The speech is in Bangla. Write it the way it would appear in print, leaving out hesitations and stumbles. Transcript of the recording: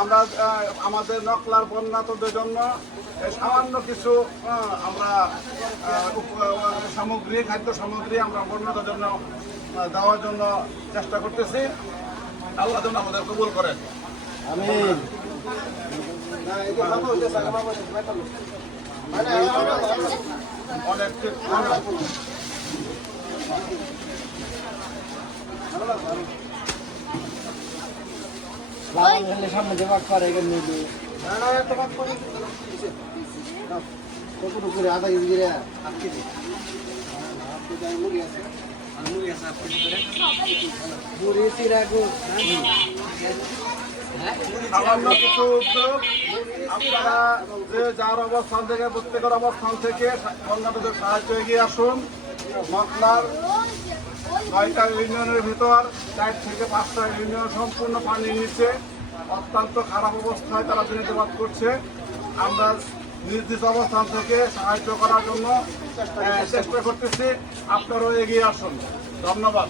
আমরা আমাদের নকলার বন্যাতদের জন্য সামান্য কিছু আমরা সামগ্রী খাদ্য সামগ্রী আমরা বন্যাদের জন্য দেওয়ার জন্য চেষ্টা করতেছি। আল্লাহ যেন আমাদের কবুল করেন। আমিন। অনেক সামনে যে বাদ পারে এখানে কত করে আধা কেজি করে সামান্য কিছু উদ্যোগ আপনারা যে যার অবস্থান থেকে প্রত্যেকের অবস্থান থেকে বন্যাদের সাহায্য এগিয়ে আসুন। মকলার 9টা ইউনিয়নের ভিতর 4 থেকে 5টা ইউনিয়ন সম্পূর্ণ পানির নিচে অত্যন্ত খারাপ অবস্থায় তারা দিনাতিপাত করছে। আমরা নিজ নিজ অবস্থান থেকে সাহায্য করার জন্য চেষ্টা করতেছি। আপনারাও এগিয়ে আসুন। ধন্যবাদ।